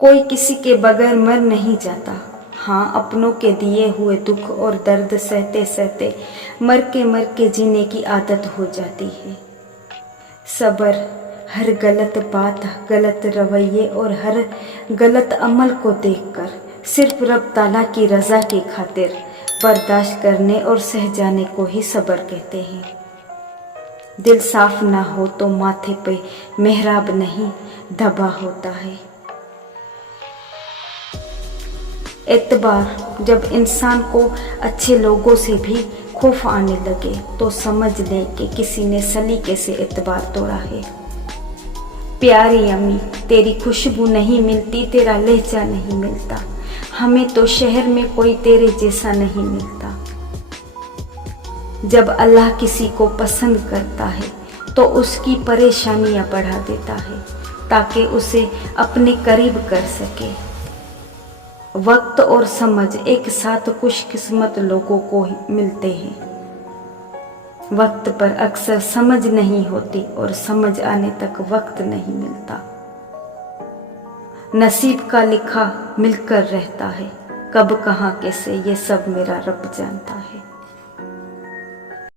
कोई किसी के बगैर मर नहीं जाता। हाँ, अपनों के दिए हुए दुख और दर्द सहते सहते मर के जीने की आदत हो जाती है। सब्र हर गलत बात, गलत रवैये और हर गलत अमल को देखकर सिर्फ रब ताला की रज़ा की खातिर बर्दाश्त करने और सह जाने को ही सब्र कहते हैं। दिल साफ ना हो तो माथे पे मेहराब नहीं धब्बा होता है। एतबार जब इंसान को अच्छे लोगों से भी खौफ आने लगे तो समझ ले कि किसी ने सलीके से एतबार तोड़ा है। प्यारी अम्मी, तेरी खुशबू नहीं मिलती, तेरा लहजा नहीं मिलता, हमें तो शहर में कोई तेरे जैसा नहीं मिलता। जब अल्लाह किसी को पसंद करता है तो उसकी परेशानियां बढ़ा देता है ताकि उसे अपने करीब कर सके। वक्त और समझ एक साथ खुशकिस्मत लोगों को ही मिलते हैं। वक्त पर अक्सर समझ नहीं होती और समझ आने तक वक्त नहीं मिलता। नसीब का लिखा मिलकर रहता है, कब कहाँ कैसे ये सब मेरा रब जानता है।